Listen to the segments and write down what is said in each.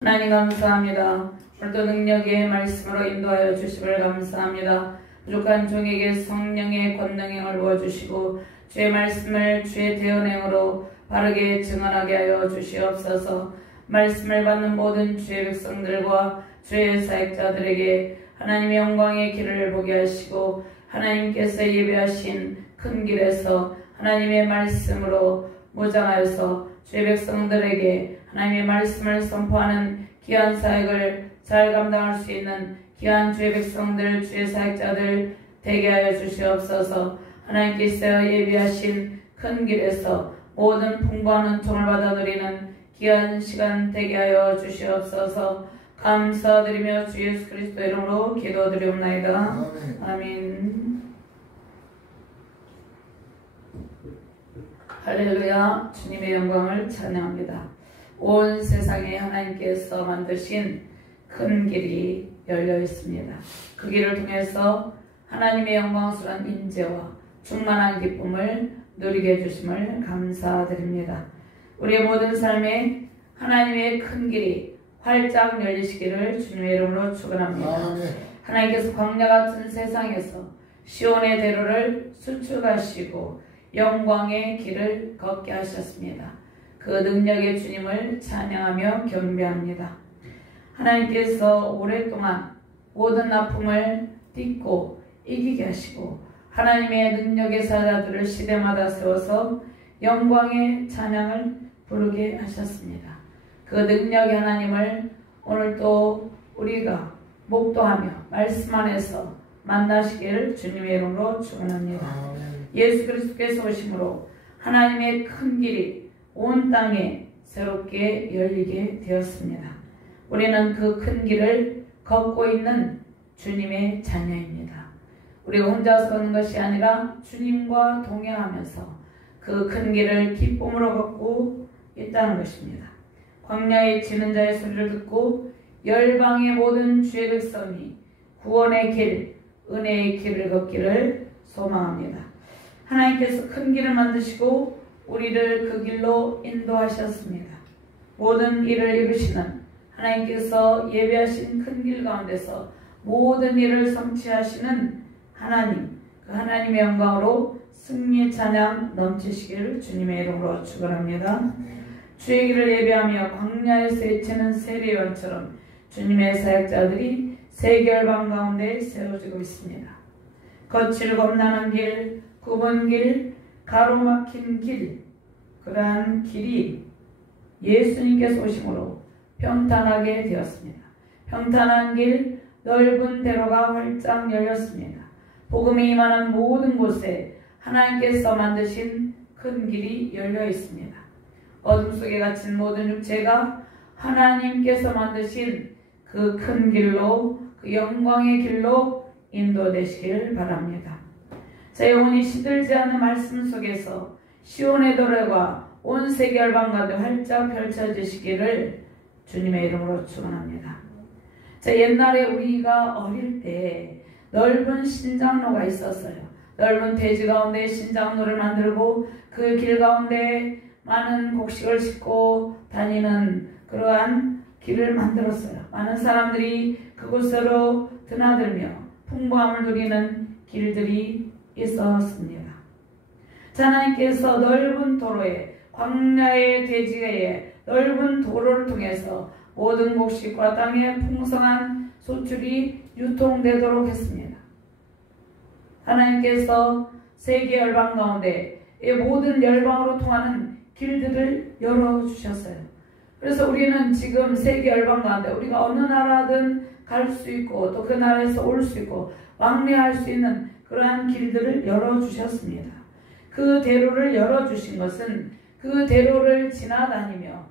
하나님 감사합니다. 오늘도 능력의 말씀으로 인도하여 주심을 감사합니다. 부족한 종에게 성령의 권능을 부어주시고 주의 말씀을 주의 대언행으로 바르게 증언하게 하여 주시옵소서. 말씀을 받는 모든 주의 백성들과 주의 사역자들에게 하나님의 영광의 길을 보게 하시고 하나님께서 예배하신 큰 길에서 하나님의 말씀으로 무장하여서 주의 백성들에게 하나님의 말씀을 선포하는 귀한 사역을 잘 감당할 수 있는 귀한 주의 백성들, 주의 사역자들 되게 하여 주시옵소서. 하나님께서 예비하신 큰 길에서 모든 풍부한 은총을 받아 누리는 귀한 시간 되게 하여 주시옵소서. 감사드리며 주 예수 그리스도 이름으로 기도드리옵나이다. 아멘. 할렐루야. 주님의 영광을 찬양합니다. 온 세상에 하나님께서 만드신 큰 길이 열려 있습니다. 그 길을 통해서 하나님의 영광스러운 인재와 충만한 기쁨을 누리게 해주심을 감사드립니다. 우리의 모든 삶에 하나님의 큰 길이 활짝 열리시기를 주님의 이름으로 축원합니다. 하나님께서 광야 같은 세상에서 시온의 대로를 수축하시고 영광의 길을 걷게 하셨습니다. 그 능력의 주님을 찬양하며 경배합니다. 하나님께서 오랫동안 모든 아픔을 딛고 이기게 하시고 하나님의 능력의 사자들을 시대마다 세워서 영광의 찬양을 부르게 하셨습니다. 그 능력의 하나님을 오늘도 우리가 목도하며 말씀 안에서 만나시기를 주님의 이름으로 축원합니다. 예수 그리스도께서 오심으로 하나님의 큰 길이 온 땅에 새롭게 열리게 되었습니다. 우리는 그 큰 길을 걷고 있는 주님의 자녀입니다. 우리가 혼자서 걷는 것이 아니라 주님과 동행하면서 그 큰 길을 기쁨으로 걷고 있다는 것입니다. 광야에 지는 자의 소리를 듣고 열방의 모든 주의 백성이 구원의 길, 은혜의 길을 걷기를 소망합니다. 하나님께서 큰 길을 만드시고 우리를 그 길로 인도하셨습니다. 모든 일을 이루시는 하나님께서 예배하신 큰 길 가운데서 모든 일을 성취하시는 하나님, 그 하나님의 영광으로 승리의 찬양 넘치시기를 주님의 이름으로 축원합니다. 주의 길을 예배하며 광야에서 외치는 세례요한처럼 주님의 사역자들이 세계열방 가운데 세워지고 있습니다. 거칠 겁나는 길, 굽은 길, 가로막힌 길, 그러한 길이 예수님께서 오심으로 평탄하게 되었습니다. 평탄한 길, 넓은 대로가 활짝 열렸습니다. 복음이 임하는 모든 곳에 하나님께서 만드신 큰 길이 열려 있습니다. 어둠 속에 갇힌 모든 육체가 하나님께서 만드신 그 큰 길로, 그 영광의 길로 인도되시길 바랍니다. 제 영혼이 시들지 않는 말씀 속에서 시온의 도래가 온 세계 열방가도 활짝 펼쳐지시기를 주님의 이름으로 축원합니다. 제 옛날에 우리가 어릴 때 넓은 신장로가 있었어요. 넓은 대지 가운데 신장로를 만들고 그 길 가운데 많은 곡식을 싣고 다니는 그러한 길을 만들었어요. 많은 사람들이 그곳으로 드나들며 풍부함을 누리는 길들이 있었습니다. 하나님께서 넓은 도로에, 광야의 대지에 넓은 도로를 통해서 모든 곡식과 땅의 풍성한 소출이 유통되도록 했습니다. 하나님께서 세계 열방 가운데 이 모든 열방으로 통하는 길들을 열어주셨어요. 그래서 우리는 지금 세계 열방 가운데 우리가 어느 나라든 갈 수 있고 또 그 나라에서 올 수 있고 왕래할 수 있는 그러한 길들을 열어주셨습니다. 그 대로를 열어주신 것은 그 대로를 지나다니며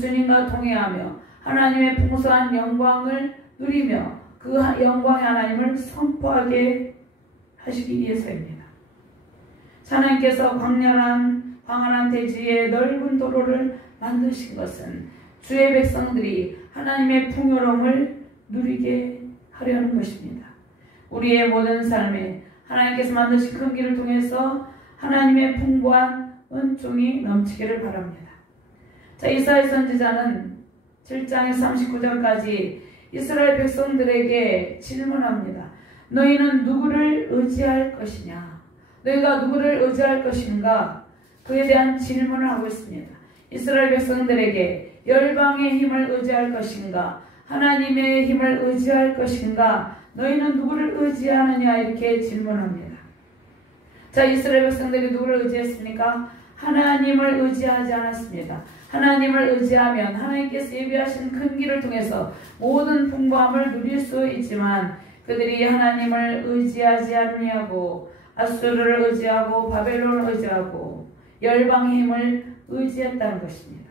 주님과 동행하며 하나님의 풍성한 영광을 누리며 그 영광의 하나님을 선포하게 하시기 위해서입니다. 하나님께서 광활한 대지에 넓은 도로를 만드신 것은 주의 백성들이 하나님의 풍요로움을 누리게 하려는 것입니다. 우리의 모든 삶에 하나님께서 만드신 큰 길을 통해서 하나님의 풍부한 은총이 넘치기를 바랍니다. 자, 이사야 선지자는 7장의 39절까지 이스라엘 백성들에게 질문합니다. 너희는 누구를 의지할 것이냐? 너희가 누구를 의지할 것인가? 그에 대한 질문을 하고 있습니다. 이스라엘 백성들에게 열방의 힘을 의지할 것인가? 하나님의 힘을 의지할 것인가? 너희는 누구를 의지하느냐? 이렇게 질문합니다. 자, 이스라엘 백성들이 누구를 의지했습니까? 하나님을 의지하지 않았습니다. 하나님을 의지하면 하나님께서 예비하신 큰 길을 통해서 모든 풍부함을 누릴 수 있지만 그들이 하나님을 의지하지 않냐고 아수르를 의지하고 바벨론을 의지하고 열방의 힘을 의지했다는 것입니다.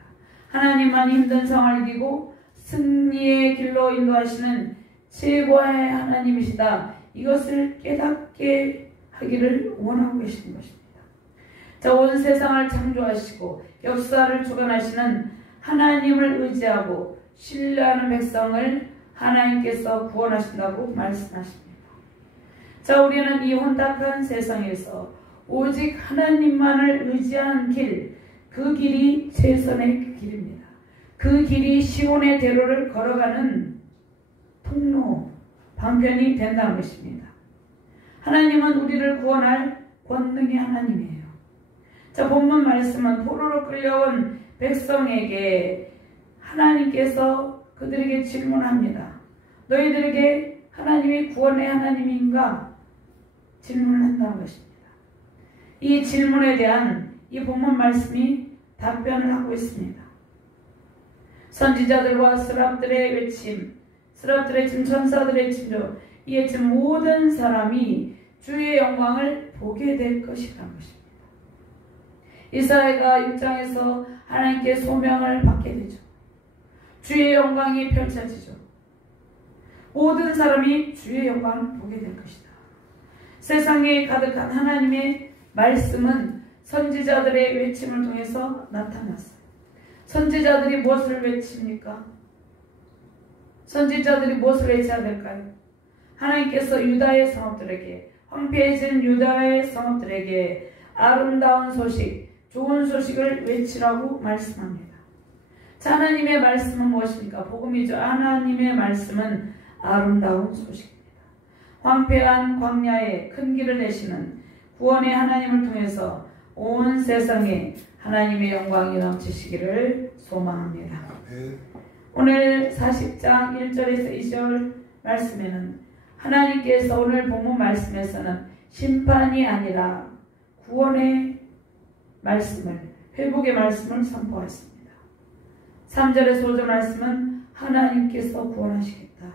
하나님만 힘든 상황을 이기고 승리의 길로 인도하시는 최고의 하나님이시다. 이것을 깨닫게 하기를 원하고 계시는 것입니다. 자, 온 세상을 창조하시고 역사를 주관하시는 하나님을 의지하고 신뢰하는 백성을 하나님께서 구원하신다고 말씀하십니다. 자, 우리는 이 혼탁한 세상에서 오직 하나님만을 의지하는 길, 그 길이 최선의 길입니다. 그 길이 시온의 대로를 걸어가는 통로, 방편이 된다는 것입니다. 하나님은 우리를 구원할 권능의 하나님이에요. 자, 본문 말씀은 포로로 끌려온 백성에게 하나님께서 그들에게 질문합니다. 너희들에게 하나님이 구원의 하나님인가? 질문을 한다는 것입니다. 이 질문에 대한 이 본문 말씀이 답변을 하고 있습니다. 선지자들과 스랍들의 외침, 스랍들의 침, 천사들의 침조, 이에 침 모든 사람이 주의 영광을 보게 될 것이라는 것입니다. 이사야가 6장에서 하나님께 소명을 받게 되죠. 주의 영광이 펼쳐지죠. 모든 사람이 주의 영광을 보게 될 것이다. 세상에 가득한 하나님의 말씀은 선지자들의 외침을 통해서 나타났어요. 선지자들이 무엇을 외칩니까? 선지자들이 무엇을 외쳐야 될까요? 하나님께서 유다의 성읍들에게, 황폐해진 유다의 성읍들에게 아름다운 소식, 좋은 소식을 외치라고 말씀합니다. 자, 하나님의 말씀은 무엇입니까? 복음이죠. 하나님의 말씀은 아름다운 소식입니다. 황폐한 광야에 큰 길을 내시는 구원의 하나님을 통해서 온 세상에 하나님의 영광이 넘치시기를 소망합니다. 오늘 40장 1절에서 2절 말씀에는 하나님께서 오늘 본문 말씀에서는 심판이 아니라 구원의 말씀을, 회복의 말씀을 선포했습니다. 3절의 소절 말씀은 하나님께서 구원하시겠다.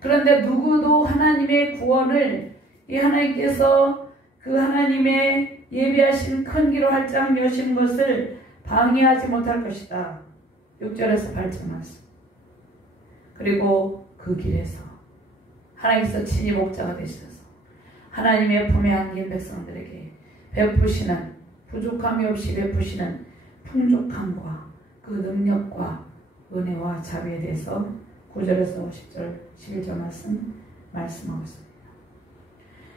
그런데 누구도 하나님의 구원을 이 하나님께서 그 하나님의 예비하신 큰 길을 활짝 여신 것을 방해하지 못할 것이다. 6절에서 8절 말씀. 그리고 그 길에서 하나님께서 친히 목자가 되셔서 하나님의 품에 안긴 백성들에게 베푸시는, 부족함이 없이 베푸시는 풍족함과 그 능력과 은혜와 자비에 대해서 9절에서 10절, 11절 말씀하고 있습니다.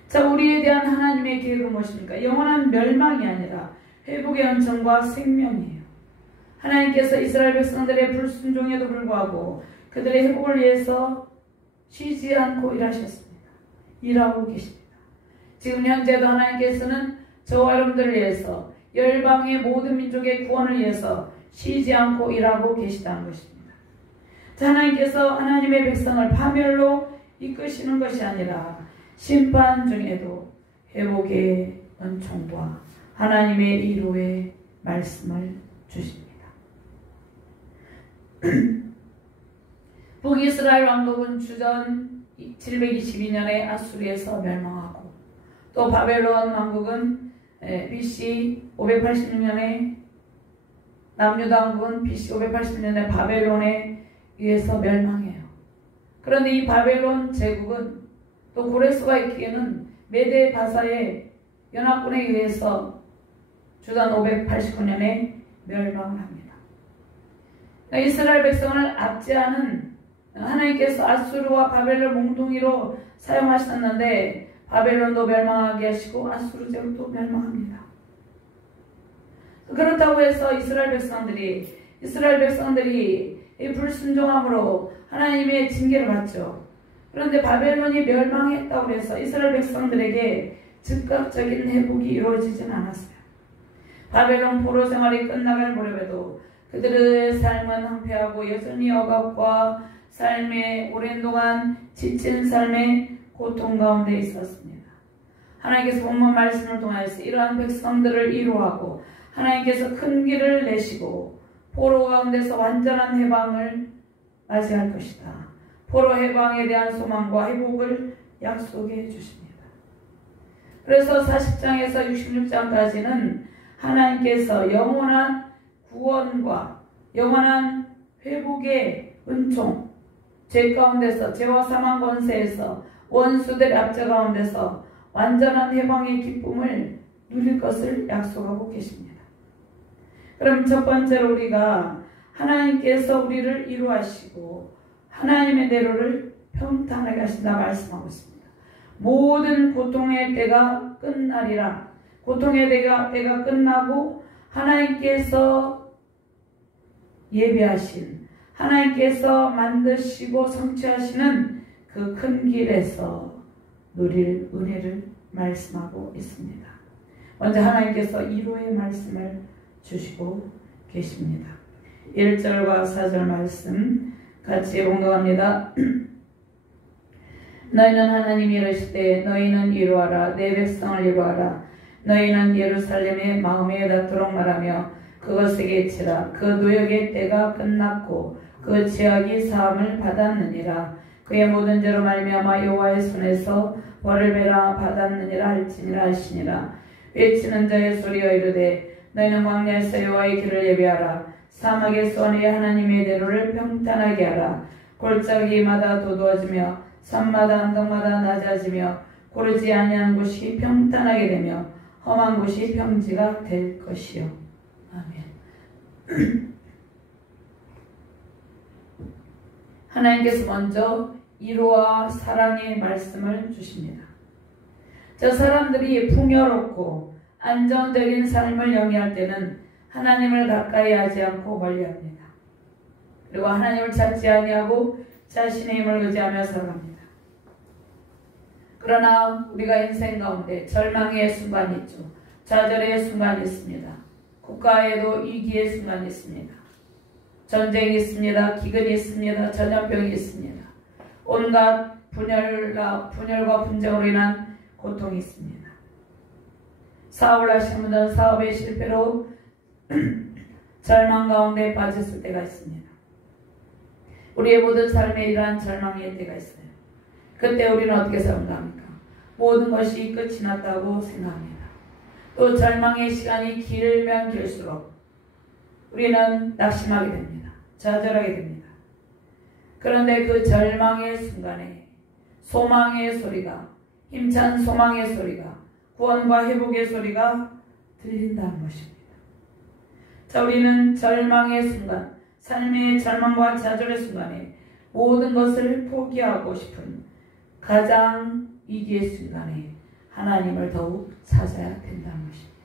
자, 우리에 대한 하나님의 계획은 무엇입니까? 영원한 멸망이 아니라 회복의恩정과 생명이에요. 하나님께서 이스라엘 백성들의 불순종에도 불구하고 그들의 회복을 위해서 쉬지 않고 일하셨습니다. 일하고 계십니다. 지금 현재도 하나님께서는 저와 여러분들을 위해서 열방의 모든 민족의 구원을 위해서 쉬지 않고 일하고 계시다는 것입니다. 자, 하나님께서 하나님의 백성을 파멸로 이끄시는 것이 아니라 심판 중에도 회복의 은총과 하나님의 위로의 말씀을 주십니다. 북이스라엘 왕국은 주전 722년에 아수르에서 멸망하고 또 바벨론 왕국은 BC 586년에 남유다 왕국은 BC 580년에 바벨론에 의해서 멸망해요. 그런데 이 바벨론 제국은 또 고레스가 있기에는 메데 바사의 연합군에 의해서 주전 589년에 멸망을 합니다. 그러니까 이스라엘 백성을 압제하는 하나님께서 아수르와 바벨을 몽둥이로 사용하셨는데 바벨론도 멸망하게 하시고 아수르 제국도 멸망합니다. 그렇다고 해서 이스라엘 백성들이 이 불순종함으로 하나님의 징계를 받죠. 그런데 바벨론이 멸망했다고 해서 이스라엘 백성들에게 즉각적인 회복이 이루어지진 않았어요. 바벨론 포로 생활이 끝나갈 무렵에도 그들의 삶은 황폐하고 여전히 억압과 삶의 오랜 동안 지친 삶의 고통 가운데 있었습니다. 하나님께서 본문 말씀을 통하여서 이러한 백성들을 위로하고 하나님께서 큰 길을 내시고 포로 가운데서 완전한 해방을 맞이할 것이다. 포로 해방에 대한 소망과 회복을 약속해 주십니다. 그래서 40장에서 66장까지는 하나님께서 영원한 구원과 영원한 회복의 은총, 죄 가운데서 죄와 사망 권세에서 원수들의 압제 가운데서 완전한 해방의 기쁨을 누릴 것을 약속하고 계십니다. 그럼 첫 번째로 우리가 하나님께서 우리를 위로하시고 하나님의 대로를 평탄하게 하신다 말씀하고 있습니다. 모든 고통의 때가 끝나리라. 고통의 때가 끝나고 하나님께서 예비하신, 하나님께서 만드시고 성취하시는 그 큰 길에서 누릴 은혜를 말씀하고 있습니다. 먼저 하나님께서 위로의 말씀을 주시고 계십니다. 1절과 4절 말씀 같이 공독합니다. 너희는 하나님이 이르시되 너희는 위로하라. 내 백성을 위로하라. 너희는 예루살렘의 마음에 닿도록 말하며 그것에게 치라. 그 노역의 때가 끝났고 그 죄악이 사함을 받았느니라. 그의 모든 죄로 말미암아 여호와의 손에서 벌을 베라 받았느니라 할지니라 하시니라. 외치는 자의 소리여 이르되 너희는 광야에서 여호와의 길을 예비하라. 사막에서 내 하나님의 대로를 평탄하게 하라. 골짜기마다 도두어지며 산마다 언덕마다 낮아지며 고르지 아니한 곳이 평탄하게 되며 험한 곳이 평지가 될 것이요. 아멘. 하나님께서 먼저 위로와 사랑의 말씀을 주십니다. 저 사람들이 풍요롭고 안정적인 삶을 영위할 때는 하나님을 가까이 하지 않고 멀리합니다. 그리고 하나님을 찾지 아니하고 자신의 힘을 의지하며 살아갑니다. 그러나 우리가 인생 가운데 절망의 순간이 있죠. 좌절의 순간이 있습니다. 국가에도 위기의 순간이 있습니다. 전쟁이 있습니다. 기근이 있습니다. 전염병이 있습니다. 온갖 분열과 분쟁으로 인한 고통이 있습니다. 사업을 하시는 분들은 사업의 실패로 절망 가운데 빠졌을 때가 있습니다. 우리의 모든 삶에 이러한 절망의 때가 있어요. 그때 우리는 어떻게 생각합니까? 모든 것이 끝이 났다고 생각합니다. 또 절망의 시간이 길면 길수록 우리는 낙심하게 됩니다. 좌절하게 됩니다. 그런데 그 절망의 순간에 소망의 소리가, 힘찬 소망의 소리가, 구원과 회복의 소리가 들린다는 것입니다. 자, 우리는 절망의 순간, 삶의 절망과 좌절의 순간에 모든 것을 포기하고 싶은 가장 위기의 순간에 하나님을 더욱 찾아야 된다는 것입니다.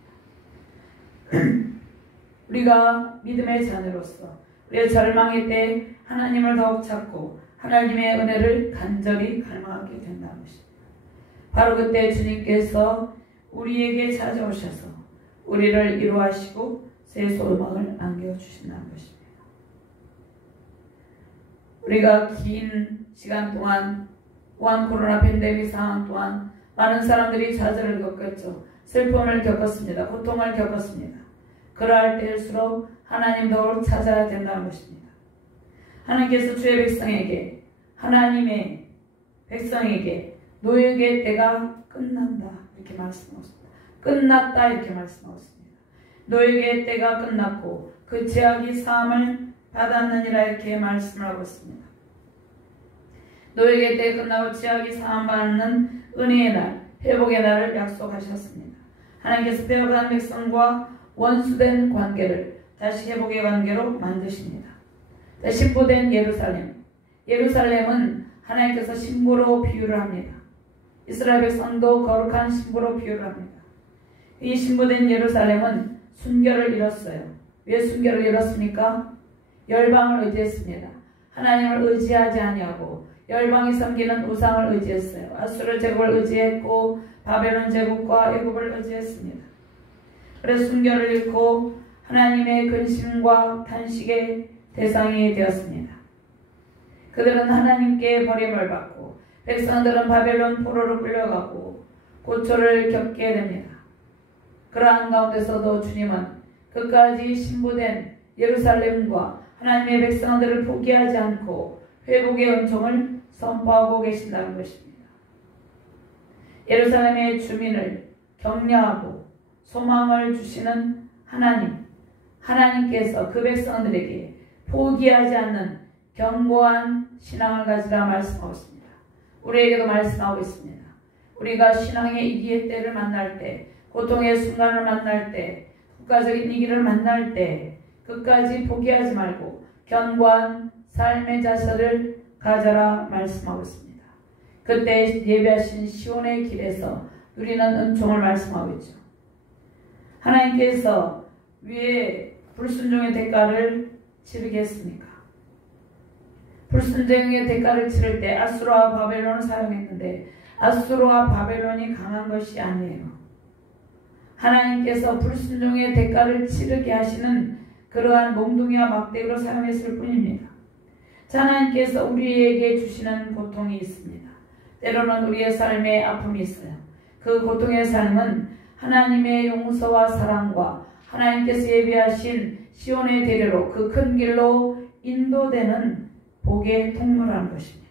우리가 믿음의 자녀로서 우리의 절망의 때 하나님을 더욱 찾고 하나님의 은혜를 간절히 갈망하게 된다는 것입니다. 바로 그때 주님께서 우리에게 찾아오셔서 우리를 위로하시고 새 소망을 안겨주신다는 것입니다. 우리가 긴 시간 동안 또한 코로나 팬데믹 상황 동안 많은 사람들이 좌절을 겪었죠. 슬픔을 겪었습니다. 고통을 겪었습니다. 그러할 때일수록 하나님 더욱 찾아야 된다는 것입니다. 하나님께서 주의 백성에게, 하나님의 백성에게 노역의 때가 끝난다 이렇게 말씀하셨습니다. 끝났다 이렇게 말씀하셨습니다. 노역의 때가 끝났고 그 죄악이 사함을 받았느니라 이렇게 말씀을 하고 있습니다. 노역의 때 끝나고 죄악이 사함받는 은혜의 날, 회복의 날을 약속하셨습니다. 하나님께서 빼앗긴 백성과 원수된 관계를 다시 회복의 관계로 만드십니다. 신부된 예루살렘. 예루살렘은 하나님께서 신부로 비유를 합니다. 이스라엘 백성도 거룩한 신부로 비유를 합니다. 이 신부된 예루살렘은 순결을 잃었어요. 왜 순결을 잃었습니까? 열방을 의지했습니다. 하나님을 의지하지 아니하고 열방이 섬기는 우상을 의지했어요. 아수르 제국을 의지했고 바벨론 제국과 애굽을 의지했습니다. 그래서 순결을 잃고 하나님의 근심과 탄식의 대상이 되었습니다. 그들은 하나님께 버림을 받고 백성들은 바벨론 포로로 끌려가고 고초를 겪게 됩니다. 그러한 가운데서도 주님은 끝까지 신부된 예루살렘과 하나님의 백성들을 포기하지 않고 회복의 은총을 선포하고 계신다는 것입니다. 예루살렘의 주민을 격려하고 소망을 주시는 하나님께서 그 백성들에게 포기하지 않는 견고한 신앙을 가지라 말씀하고 있습니다. 우리에게도 말씀하고 있습니다. 우리가 신앙의 이기의 때를 만날 때, 고통의 순간을 만날 때, 국가적인 위기를 만날 때 끝까지 포기하지 말고 견고한 삶의 자세를 가져라 말씀하고 있습니다. 그때 예배하신 시온의 길에서 누리는 은총을 말씀하고 있죠. 하나님께서 왜 불순종의 대가를 치르겠습니까? 불순종의 대가를 치를 때 아수르와 바벨론을 사용했는데 아수르와 바벨론이 강한 것이 아니에요. 하나님께서 불순종의 대가를 치르게 하시는 그러한 몽둥이와 막대기로 사용했을 뿐입니다. 하나님께서 우리에게 주시는 고통이 있습니다. 때로는 우리의 삶에 아픔이 있어요. 그 고통의 삶은 하나님의 용서와 사랑과 하나님께서 예비하신 시온의 대례로 그 큰 길로 인도되는 복의 통로라는 것입니다.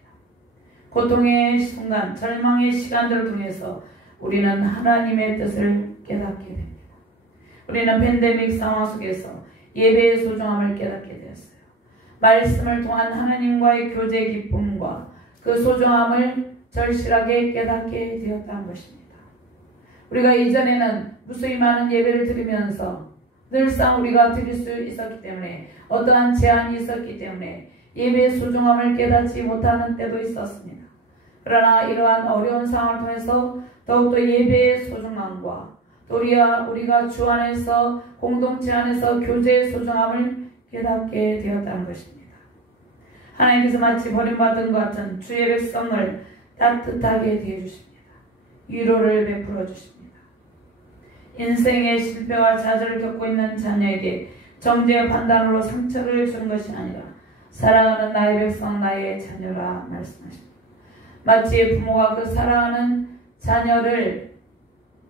고통의 순간, 절망의 시간들을 통해서 우리는 하나님의 뜻을 깨닫게 됩니다. 우리는 팬데믹 상황 속에서 예배의 소중함을 깨닫게 되었어요. 말씀을 통한 하나님과의 교제 기쁨과 그 소중함을 절실하게 깨닫게 되었다는 것입니다. 우리가 이전에는 무수히 많은 예배를 드리면서 늘상 우리가 드릴 수 있었기 때문에 어떠한 제한이 있었기 때문에 예배의 소중함을 깨닫지 못하는 때도 있었습니다. 그러나 이러한 어려운 상황을 통해서 더욱더 예배의 소중함과 또 우리가 주 안에서 공동체 안에서 교제의 소중함을 깨닫게 되었다는 것입니다. 하나님께서 마치 버림받은 것 같은 주의 백성을 따뜻하게 대해주십니다. 위로를 베풀어 주십니다. 인생의 실패와 좌절을 겪고 있는 자녀에게 정죄의 판단으로 상처를 주는 것이 아니라 사랑하는 나의 백성 나의 자녀라 말씀하십니다. 마치 부모가 그 사랑하는 자녀를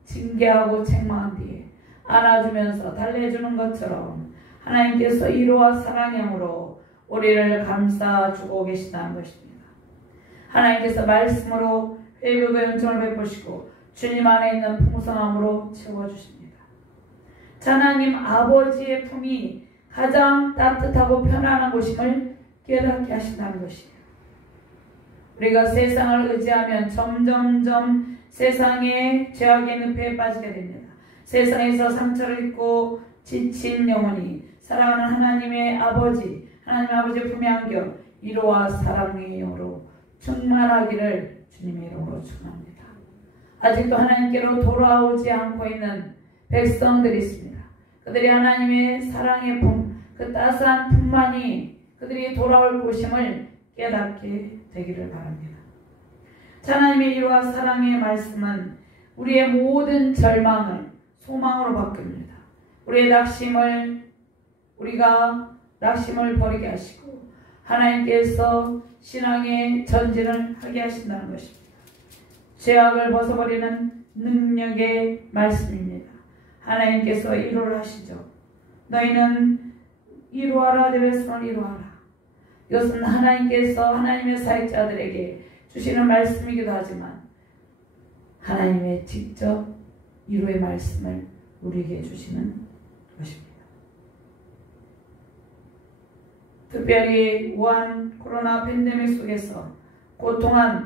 징계하고 책망한 뒤에 안아주면서 달래주는 것처럼 하나님께서 위로와 사랑의 힘으로 우리를 감싸주고 계시다는 것입니다. 하나님께서 말씀으로 회복의 은총을 베푸시고 주님 안에 있는 풍성함으로 채워주십니다. 하나님 아버지의 품이 가장 따뜻하고 편안한 곳임을 깨닫게 하신다는 것이에요. 우리가 세상을 의지하면 점점점 세상의 죄악의 늪에 빠지게 됩니다. 세상에서 상처를 입고 지친 영혼이 사랑하는 하나님의 아버지의 품에 안겨 위로와 사랑의 영으로 충만하기를 주님의 이름으로 축원합니다. 아직도 하나님께로 돌아오지 않고 있는 백성들이 있습니다. 그들이 하나님의 사랑의 품, 그 따스한 품만이 그들이 돌아올 곳임을 깨닫게 되기를 바랍니다. 하나님의 위로와 사랑의 말씀은 우리의 모든 절망을 소망으로 바꿉니다. 우리가 낙심을 버리게 하시고 하나님께서 신앙의 전진을 하게 하신다는 것입니다. 죄악을 벗어버리는 능력의 말씀입니다. 하나님께서 위로를 하시죠. 너희는 위로하라, 내 백성을 위로하라. 이것은 하나님께서 하나님의 사역자들에게 주시는 말씀이기도 하지만 하나님의 직접 위로의 말씀을 우리에게 주시는 것입니다. 특별히 우한 코로나 팬데믹 속에서 고통하고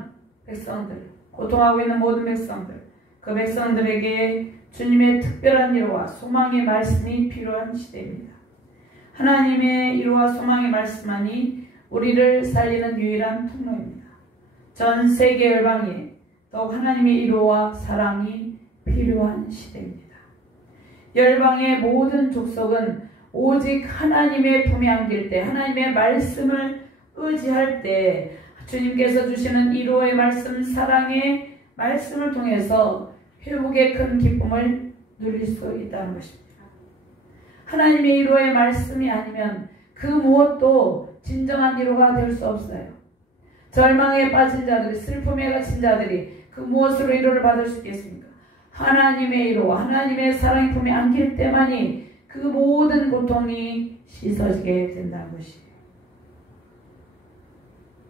있는 모든 백성들, 그 백성들에게 주님의 특별한 위로와 소망의 말씀이 필요한 시대입니다. 하나님의 위로와 소망의 말씀만이 우리를 살리는 유일한 통로입니다. 전 세계 열방에 더욱 하나님의 위로와 사랑이 필요한 시대입니다. 열방의 모든 족속은 오직 하나님의 품에 안길 때, 하나님의 말씀을 의지할 때 주님께서 주시는 위로의 말씀, 사랑의 말씀을 통해서 회복의 큰 기쁨을 누릴 수 있다는 것입니다. 하나님의 위로의 말씀이 아니면 그 무엇도 진정한 위로가 될 수 없어요. 절망에 빠진 자들이, 슬픔에 갇힌 자들이 그 무엇으로 위로를 받을 수 있겠습니까? 하나님의 위로, 하나님의 사랑의 품에 안길 때만이 그 모든 고통이 씻어지게 된다는 것이에요.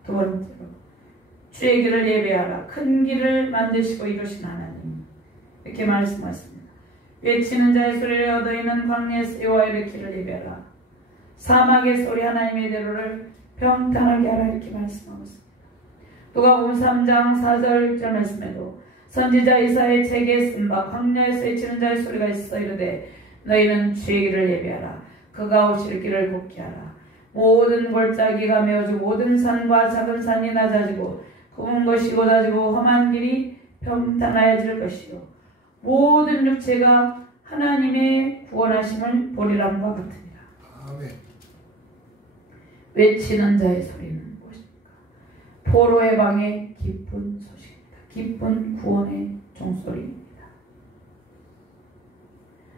두 번째로, 주의 길을 예배하라. 큰 길을 만드시고 이루신 하나님, 이렇게 말씀하십니다. 외치는 자의 소리를 너희는 광야에서 여호와의 길을 예배하라. 사막의 소리 하나님의 대로를 평탄하게 하라. 이렇게 말씀하고 있습니다. 누가복음 3장 4절 6절 말씀에도 선지자 이사야의 책에 쓴 바 광야에서 외치는 자의 소리가 있어 이르되 너희는 주의 길을 예배하라. 그가 오실 길을 곱게 하라. 모든 골짜기가 메어지고 모든 산과 작은 산이 낮아지고 굽은 것이 곧아지고 험한 길이 평탄하여질 것이요 모든 육체가 하나님의 구원하심을 보리라는 것 같으니라. 아멘. 외치는 자의 소리는 무엇입니까? 포로의 방의 기쁜 소식입니다. 기쁜 구원의 종소리입니다.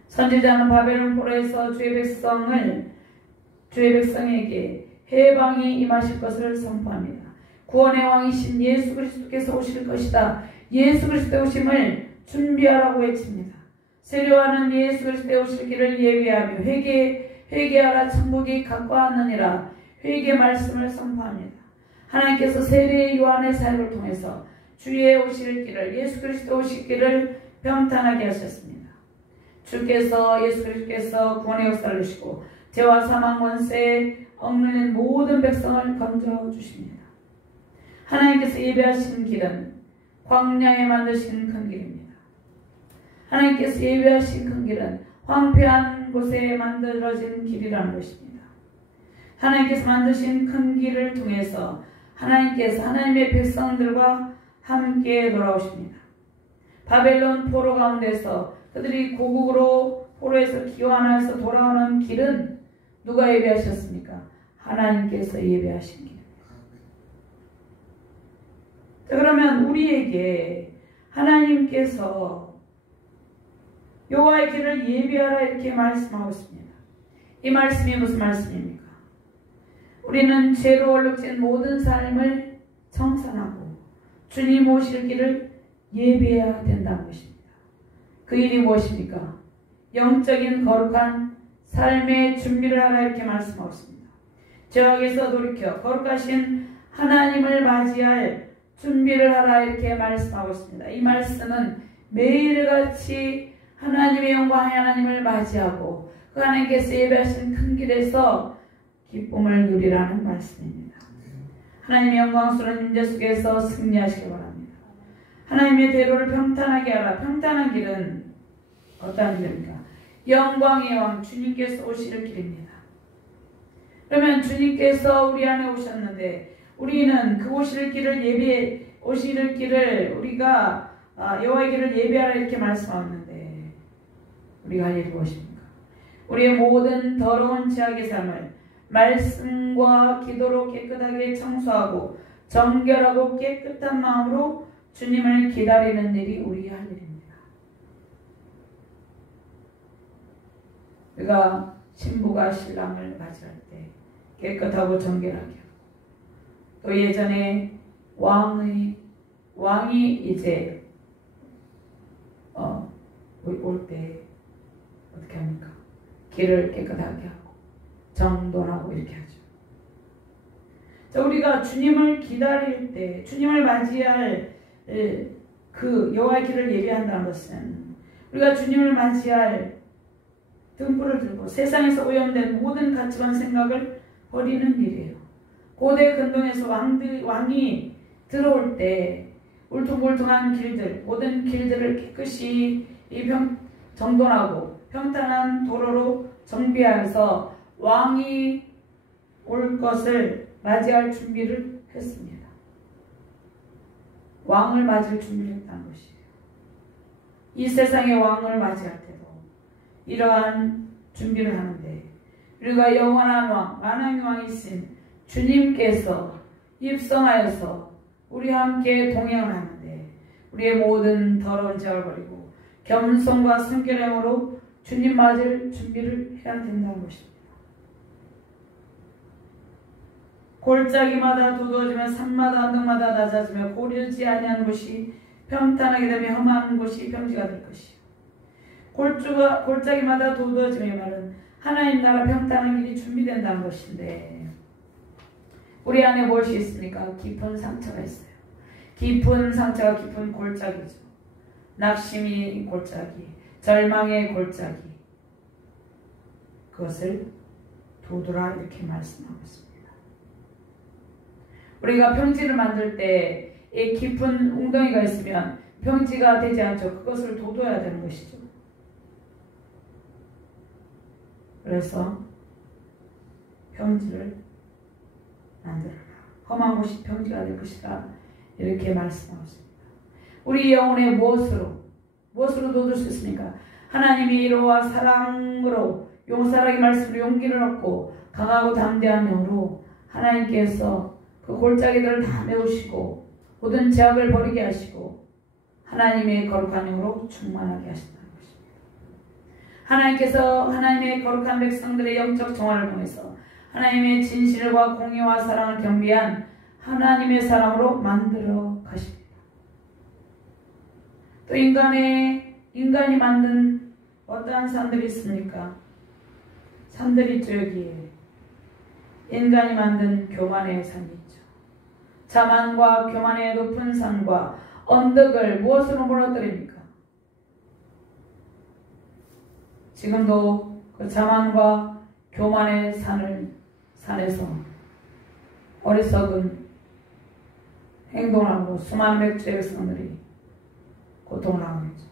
선지자는 바벨론 포로에서 주의 백성에게 해방이 임하실 것을 선포합니다. 구원의 왕이신 예수 그리스도께서 오실 것이다. 예수 그리스도의 오심을 준비하라고 외칩니다. 세례요한은 예수 그리스도의 오실 길을 예비하며 회개하라 천국이 가까웠느니라 회개 말씀을 선포합니다. 하나님께서 세례 요한의 사역을 통해서 주의 오실 길을, 예수 그리스도 오실 길을 평탄하게 하셨습니다. 예수 그리스도께서 구원의 역사를 주시고 죄와 사망 원세에 얽매인 모든 백성을 건져 주십니다. 하나님께서 예배하신 길은 광야에 만드신 큰 길입니다. 하나님께서 예배하신 큰 길은 황폐한 곳에 만들어진 길이라는 것입니다. 하나님께서 만드신 큰 길을 통해서 하나님께서 하나님의 백성들과 함께 돌아오십니다. 바벨론 포로 가운데서 그들이 고국으로 포로에서 기환해서 돌아오는 길은 누가 예배하셨습니까? 하나님께서 예배하신 길입니다. 자, 그러면 우리에게 하나님께서 여호와의 길을 예배하라 이렇게 말씀하고 있습니다. 이 말씀이 무슨 말씀입니까? 우리는 죄로 얼룩진 모든 삶을 청산하고 주님 오실 길을 예배해야 된다는 것입니다. 그 일이 무엇입니까? 영적인 거룩한 삶의 준비를 하라 이렇게 말씀하고 있습니다. 죄악에서 돌이켜 거룩하신 하나님을 맞이할 준비를 하라 이렇게 말씀하고 있습니다. 이 말씀은 매일같이 하나님의 영광의 하나님을 맞이하고 그 하나님께서 예배하신 큰 길에서 기쁨을 누리라는 말씀입니다. 하나님의 영광스러운 임재 속에서 승리하시기 바랍니다. 하나님의 대로를 평탄하게 하라. 평탄한 길은 어떠한 길입니까? 영광의 왕 주님께서 오실 길입니다. 그러면 주님께서 우리 안에 오셨는데 우리는 그 오실 길을 우리가 여호와의 길을 예배하라 이렇게 말씀하는데 우리가 할 일이 무엇입니까? 우리의 모든 더러운 죄악의 삶을 말씀과 기도로 깨끗하게 청소하고 정결하고 깨끗한 마음으로 주님을 기다리는 일이 우리의 할 일입니다. 우리가 신부가 신랑을 맞이할 때 깨끗하고 정결하게 하고 또 예전에 왕이 이제 올 때 어떻게 합니까? 길을 깨끗하게 하고 정돈하고 이렇게 하죠. 자, 우리가 주님을 기다릴 때 주님을 맞이할 그 여호와의 길을 예배한다는 것은 우리가 주님을 맞이할 등불을 들고 세상에서 오염된 모든 가치관 생각을 버리는 일이에요. 고대 근동에서 왕이 들어올 때 울퉁불퉁한 길들, 모든 길들을 깨끗이 정돈하고 평탄한 도로로 정비하여서 왕이 올 것을 맞이할 준비를 했습니다. 왕을 맞을 준비를 했다는 것이에요. 이 세상의 왕을 맞이할 때도 이러한 준비를 하는데 우리가 영원한 왕, 만왕의 왕이신 주님께서 입성하여서 우리와 함께 동행을 하는데 우리의 모든 더러운 죄를 버리고 겸손과 순결의 영으로 주님 맞을 준비를 해야 된다는 것입니다. 골짜기마다 두드러지며 산마다 언덕마다 낮아지며 고르지 아니한 곳이 평탄하게 되며 험한 곳이 평지가 될 것이요. 골짜기마다 두드러지며 말은 하나님 나라 평탄한 길이 준비된다는 것인데 우리 안에 무엇이 있습니까? 깊은 상처가 있어요. 깊은 상처가 깊은 골짜기죠. 낙심이 골짜기, 절망의 골짜기. 그것을 도두라 이렇게 말씀하고 있습니다. 우리가 평지를 만들 때 이 깊은 웅덩이가 있으면 평지가 되지 않죠. 그것을 도둬야 되는 것이죠. 그래서 평지를 만들어라. 험한 곳이 평지가 될 것이다. 이렇게 말씀하고 있습니다. 우리 영혼의 무엇으로 도둘 수 있습니까? 하나님의 위로와 사랑으로 용서하기 말씀으로 용기를 얻고 강하고 담대한 영으로 하나님께서 그 골짜기들을 다 메우시고 모든 죄악을 버리게 하시고 하나님의 거룩한 영으로 충만하게 하신다는 것입니다. 하나님께서 하나님의 거룩한 백성들의 영적 정화를 통해서 하나님의 진실과 공의와 사랑을 겸비한 하나님의 사람으로 만들어 가십니다. 또 인간이 만든 어떠한 산들이 있습니까? 산들이 있죠. 여기에 인간이 만든 교만의 산이 있죠. 자만과 교만의 높은 산과 언덕을 무엇으로 무너뜨립니까? 지금도 그 자만과 교만의 산에서 어리석은 행동을 하고 수많은 맥주의 백성들이 고통을 하고 있죠.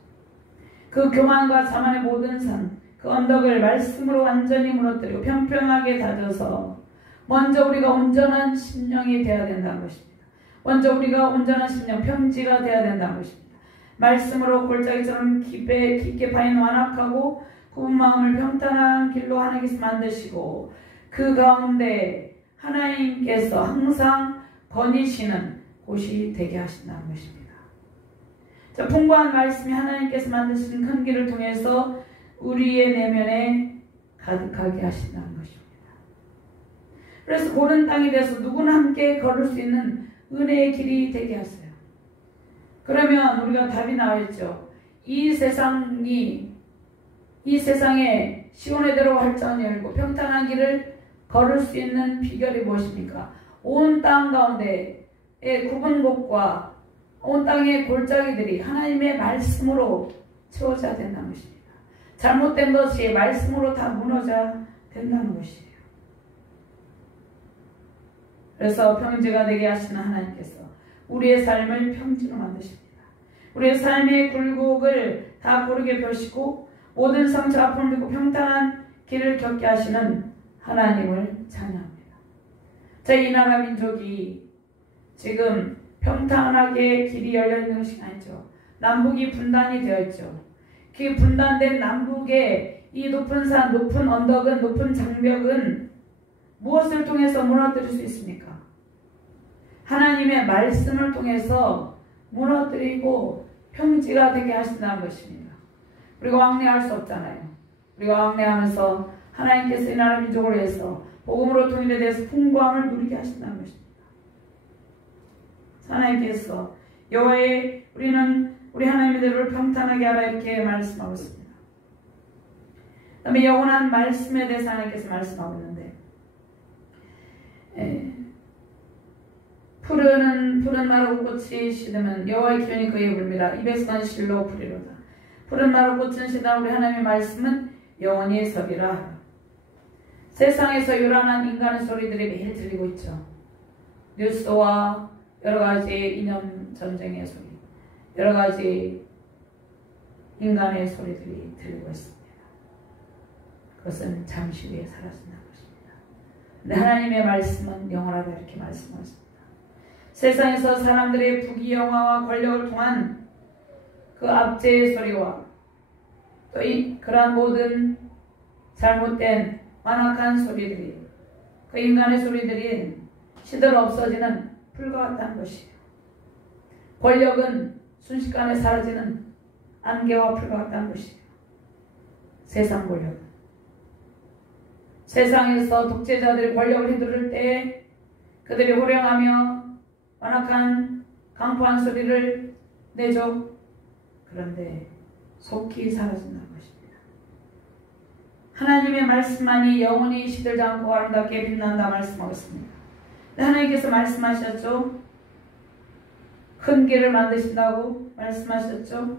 그 교만과 자만의 모든 산, 그 언덕을 말씀으로 완전히 무너뜨리고 평평하게 다져서 먼저 우리가 온전한 심령이 되어야 된다는 것입니다. 먼저 우리가 온전한 심령, 평지가 되어야 된다는 것입니다. 말씀으로 골짜기처럼 깊게 파인 완악하고 굽은 마음을 평탄한 길로 하나님께서 만드시고 그 가운데 하나님께서 항상 거니시는 곳이 되게 하신다는 것입니다. 자, 풍부한 말씀이 하나님께서 만드신 큰 길을 통해서 우리의 내면에 가득하게 하신다는 것입니다. 그래서 고른 땅이 돼서 누구나 함께 걸을 수 있는 은혜의 길이 되게 하세요. 그러면 우리가 답이 나와있죠. 이 세상에 시온의대로 활짝 열고 평탄한 길을 걸을 수 있는 비결이 무엇입니까? 온 땅 가운데의 굽은 곳과 온 땅의 골짜기들이 하나님의 말씀으로 채워져야 된다는 것입니다. 잘못된 것이 말씀으로 다 무너져야 된다는 것이에요. 그래서 평지가 되게 하시는 하나님께서 우리의 삶을 평지로 만드십니다. 우리의 삶의 굴곡을 다 고르게 펴시고 모든 상처 아픔을 듣고 평탄한 길을 겪게 하시는 하나님을 찬양합니다. 이 나라 민족이 지금 평탄하게 길이 열려있는 것이 아니죠. 남북이 분단이 되어 있죠. 그 분단된 남북의 이 높은 산, 높은 언덕은, 높은 장벽은 무엇을 통해서 무너뜨릴 수 있습니까? 하나님의 말씀을 통해서 무너뜨리고 평지가 되게 하신다는 것입니다. 우리가 왕래할 수 없잖아요. 우리가 왕래하면서 하나님께서 이 나라 민족을 위해서 복음으로 통일에 대해서 풍부함을 누리게 하신다는 것입니다. 하나님께서 여호와의 우리는 우리 하나님의 대로를 평탄하게 하라 이렇게 말씀하고 있습니다. 그 다음에 영원한 말씀에 대해서 하나님께서 말씀하고 있는데 푸른 마루꽃이 시드면 여호와의 기운이 그의 불미라 이 백성은 실로 부리로다. 푸른 마루꽃은 시다 우리 하나님의 말씀은 영원히 서리라. 세상에서 요란한 인간의 소리들이 매일 들리고 있죠. 뉴스와 여러가지 이념 전쟁의 소리, 여러가지 인간의 소리들이 들리고 있습니다. 그것은 잠시 후에 사라진다는 것입니다. 근데 하나님의 말씀은 영원하다 이렇게 말씀하십니다. 세상에서 사람들의 부귀영화와 권력을 통한 그 압제의 소리와 또 그러한 모든 잘못된 완악한 소리들이 그 인간의 소리들이 시들 없어지는 불과 같다는 것이에요. 권력은 순식간에 사라지는 안개와 불과 같다는 것이에요. 세상 권력은. 세상에서 독재자들이 권력을 휘두를 때에 그들이 호령하며 완악한 강포한 소리를 내죠. 그런데 속히 사라진다는 것입니다. 하나님의 말씀만이 영원히 시들지 않고 아름답게 빛난다 말씀하겠습니다. 하나님께서 말씀하셨죠. 큰 길을 만드신다고 말씀하셨죠.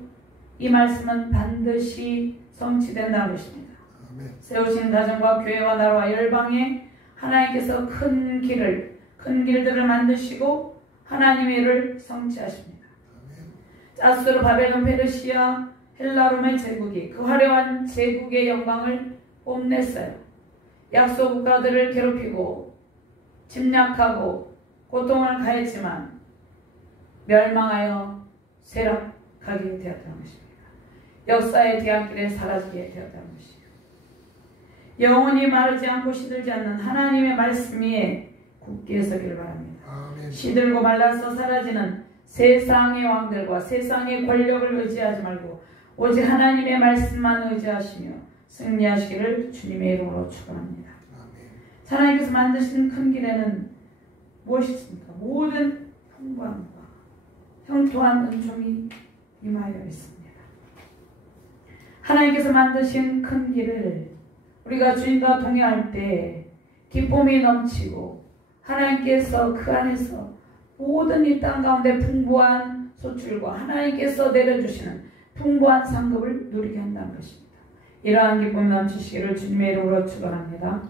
이 말씀은 반드시 성취된다는 것입니다. 세우신 가정과 교회와 나라와 열방에 하나님께서 큰 길들을 만드시고 하나님의 일을 성취하십니다. 아수르, 바벨론, 페르시아, 헬라롬의 제국이 그 화려한 제국의 영광을 뽐냈어요. 약소 국가들을 괴롭히고 침략하고 고통을 가했지만 멸망하여 쇠락하게 되었다는 것입니다. 역사의 뒤안길에 사라지게 되었다는 것이에요. 영원히 마르지 않고 시들지 않는 하나님의 말씀 위에 굳게 서기를 바랍니다. 아멘. 시들고 말라서 사라지는 세상의 왕들과 세상의 권력을 의지하지 말고 오직 하나님의 말씀만 의지하시며 승리하시기를 주님의 이름으로 축원합니다. 하나님께서 만드신 큰 길에는 무엇이 있습니까? 모든 평강과 형통한 은총이 임하여 있습니다. 하나님께서 만드신 큰 길을 우리가 주님과 동행할 때 기쁨이 넘치고 하나님께서 그 안에서 모든 이 땅 가운데 풍부한 소출과 하나님께서 내려주시는 풍부한 상급을 누리게 한다는 것입니다. 이러한 기쁨이 넘치시기를 주님의 이름으로 축원합니다.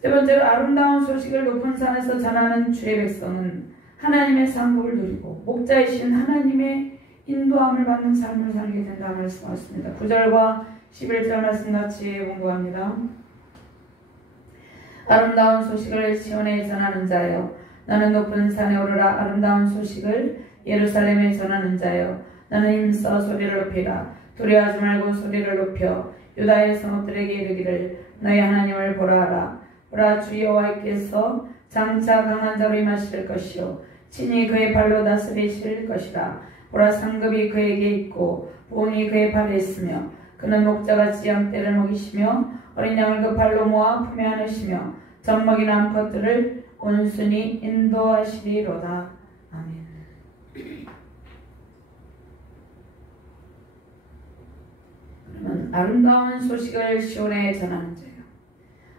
세 번째로 아름다운 소식을 높은 산에서 전하는 주의 백성은 하나님의 상급을 누리고 목자이신 하나님의 인도함을 받는 삶을 살게 된다 말씀하셨습니다. 9절과 11절 말씀 같이 공부합니다. 아름다운 소식을 시온에 전하는 자여 너는 높은 산에 오르라. 아름다운 소식을 예루살렘에 전하는 자여 너는 힘써 소리를 높이라. 두려워하지 말고 소리를 높여 유다의 성읍들에게 이르기를 너희 하나님을 보라 하라. 보라 주 여호와께서 장차 강한 자로 임하실 것이요 친히 그의 발로 다스리실 것이라. 보라 상급이 그에게 있고 보응이 그의 발에 있으며 그는 목자같이 양떼를 먹이시며 어린 양을 그 발로 모아 품에 안으시며 젖먹이는 암컷들을 온순히 인도하시리로다. 아멘. 그러면 아름다운 소식을 시온에 전하는 자요.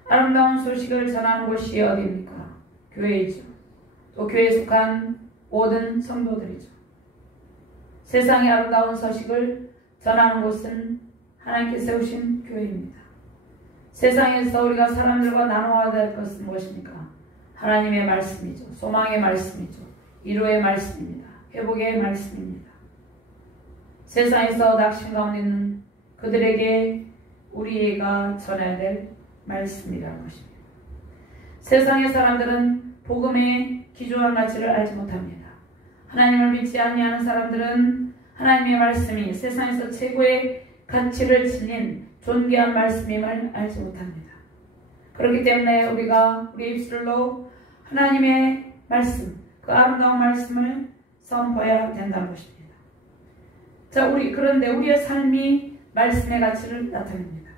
아름다운 소식을 전하는 곳이 어디입니까? 교회이죠. 또 교회에 속한 모든 성도들이죠. 세상의 아름다운 소식을 전하는 곳은 하나님께 세우신 교회입니다. 세상에서 우리가 사람들과 나누어야 될 것은 무엇입니까? 하나님의 말씀이죠. 소망의 말씀이죠. 위로의 말씀입니다. 회복의 말씀입니다. 세상에서 낙심 가운데 있는 그들에게 우리가 전해야 될 말씀이라는 것입니다. 세상의 사람들은 복음의 기준과 가치를 알지 못합니다. 하나님을 믿지 아니하는 사람들은 하나님의 말씀이 세상에서 최고의 가치를 지닌 존귀한 말씀임을 알지 못합니다. 그렇기 때문에 우리가 우리 입술로 하나님의 말씀, 그 아름다운 말씀을 선포해야 된다는 것입니다. 자, 그런데 우리의 삶이 말씀의 가치를 나타냅니다.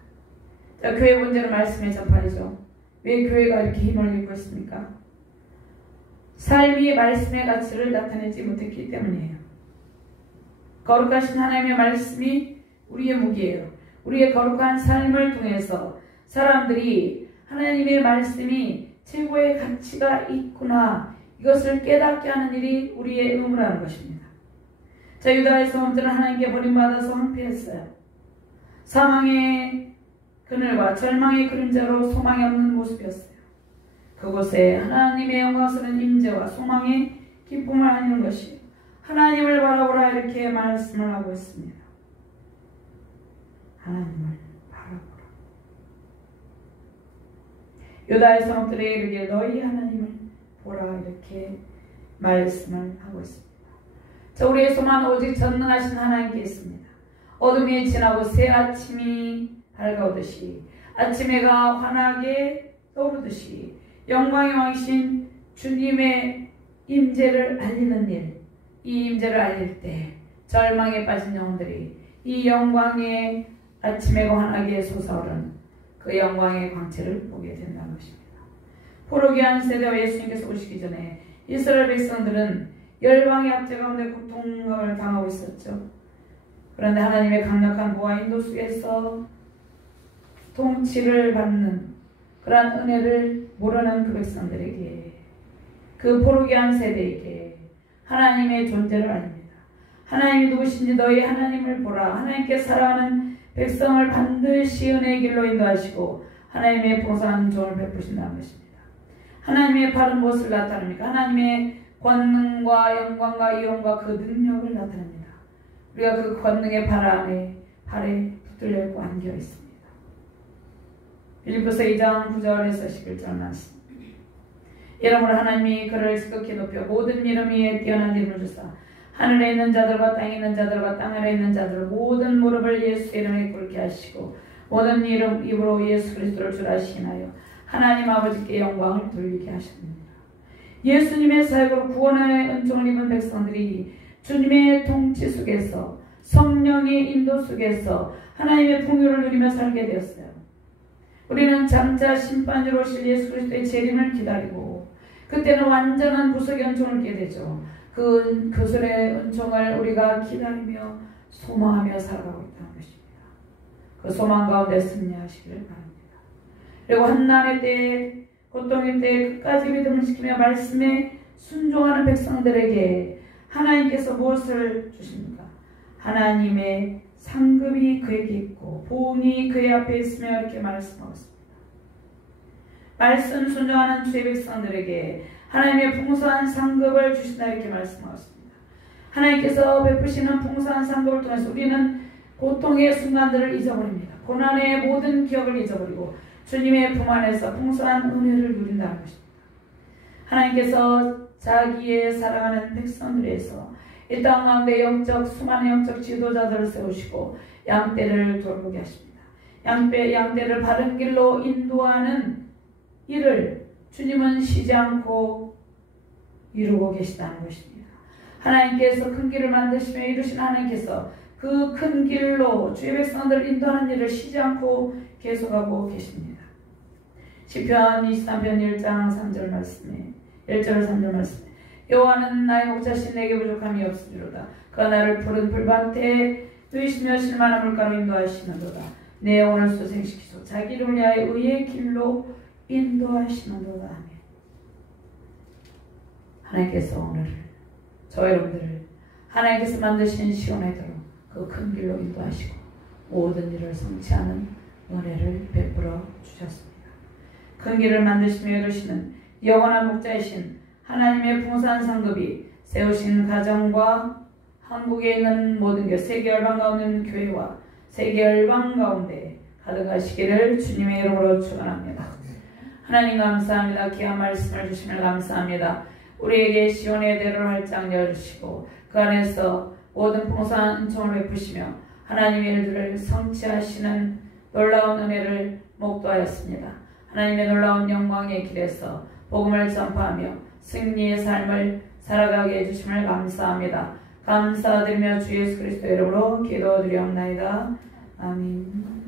자, 교회 문제는 말씀의 전파이죠. 왜 교회가 이렇게 힘을 잃고 있습니까? 삶이 말씀의 가치를 나타내지 못했기 때문이에요. 거룩하신 하나님의 말씀이 우리의 무기예요. 우리의 거룩한 삶을 통해서 사람들이 하나님의 말씀이 최고의 가치가 있구나, 이것을 깨닫게 하는 일이 우리의 의무라는 것입니다. 자, 유다의 성읍들은 하나님께 버림받아서 황폐했어요. 사망의 그늘과 절망의 그림자로 소망이 없는 모습이었어요. 그곳에 하나님의 영광스러운 임재와 소망의 기쁨을 아니는 것이 하나님을 바라보라 이렇게 말씀을 하고 있습니다. 하나님을 바라보라. 유다의 성읍들에게 이르기를 너희 하나님을 보라 이렇게 말씀을 하고 있습니다. 자, 우리의 소망은 오직 전능하신 하나님께 있습니다. 어둠이 지나고 새 아침이 밝아오듯이 아침 해가 환하게 떠오르듯이 영광의 왕이신 주님의 임재를 알리는 일, 이 임재를 알릴 때 절망에 빠진 영혼들이 이 영광의 아침 해가 환하게 솟아오르는 그 영광의 광채를 보게 된다는 것입니다. 포로기한 세대와 예수님께서 오시기 전에 이스라엘 백성들은 열방의 압제 가운데 고통을 당하고 있었죠. 그런데 하나님의 강력한 보호와 인도 속에서 통치를 받는 그러한 은혜를 모르는 그 백성들에게, 그 포로기한 세대에게 하나님의 존재를 알립니다. 하나님이 누구신지 너희 하나님을 보라. 하나님께 사랑하는 백성을 반드시 은혜의 길로 인도하시고 하나님의 보상한 종을 베푸신다는 것입니다. 하나님의 바른 무엇을 나타냅니까? 하나님의 권능과 영광과 이용과 그 능력을 나타냅니다. 우리가 그 권능의 발에 붙들려 있고 안겨 있습니다. 빌립보서 2장 9절에서 11절 말씀. 이러므로 하나님이 그를 지극히 높여 모든 이름 위에 뛰어난 이름을 주사 하늘에 있는 자들과 땅에 있는 자들과 땅 아래에 있는 자들 모든 무릎을 예수 이름에 꿇게 하시고 모든 이름 입으로 예수 그리스도를 주라 시인하여 하나님 아버지께 영광을 돌리게 하셨습니다. 예수님의 사역으로 구원의 은총을 입은 백성들이 주님의 통치 속에서 성령의 인도 속에서 하나님의 풍요를 누리며 살게 되었어요. 우리는 장차 심판으로 오실 예수 그리스도의 재림을 기다리고 그때는 완전한 구속의 은총을 얻게 되죠. 그 구속의 은총을 우리가 기다리며 소망하며 살아가고 있다는 것입니다. 그 소망 가운데 승리하시기를 바랍니다. 그리고 환난의 때에, 고통의 때에 끝까지 믿음을 지키며 말씀에 순종하는 백성들에게 하나님께서 무엇을 주십니까? 하나님의 상급이 그에게 있고 보응이 그의 앞에 있으며 이렇게 말씀하고 있습니다. 말씀 순종하는 주의 백성들에게 하나님의 풍성한 상급을 주신다 이렇게 말씀하고 있습니다. 하나님께서 베푸시는 풍성한 상급을 통해서 우리는 고통의 순간들을 잊어버립니다. 고난의 모든 기억을 잊어버리고 주님의 품 안에서 풍성한 은혜를 누린다는 것입니다. 하나님께서 자기의 사랑하는 백성들에서 이 땅 가운데 수많은 영적 지도자들을 세우시고 양떼를 돌보게 하십니다. 양떼를 바른 길로 인도하는 일을 주님은 쉬지 않고 이루고 계시다는 것입니다. 하나님께서 큰 길을 만드시며 이루신 하나님께서 그 큰 길로 주의 백성들을 인도하는 일을 쉬지 않고 계속하고 계십니다. 시편 23편 1장 3절 말씀에 1절 3절 말씀에 여호와는 나의 목자신 내게 부족함이 없으리로다. 그가 나를 푸른 풀밭에 누이시며 실만한 물가로 인도하시는도다. 내 영혼을 소생시키소 자기 이름을 위하여 의의 길로 인도하시는도다. 아멘. 하나님께서 오늘 저 여러분들을 하나님께서 만드신 시온에도록 그 큰 길로 인도하시고 모든 일을 성취하는 은혜를 베풀어 주셨습니다. 큰 길을 만드시며 이루시는 영원한 목자이신 하나님의 풍성한 상급이 세우신 가정과 한국에 있는 모든 교 세계 열방 가운데 있는 교회와 세계 열방 가운데 가득하시기를 주님의 이름으로 축원합니다. 하나님 감사합니다. 귀한 말씀을 주시면 감사합니다. 우리에게 시온의 대로를 활짝 열으시고 그 안에서 모든 풍성한 은총을 베푸시며 하나님의 일들을 성취하시는 놀라운 은혜를 목도하였습니다. 하나님의 놀라운 영광의 길에서 복음을 전파하며 승리의 삶을 살아가게 해주심을 감사합니다. 감사드리며 주 예수 그리스도 이름으로 기도드리옵나이다. 아멘.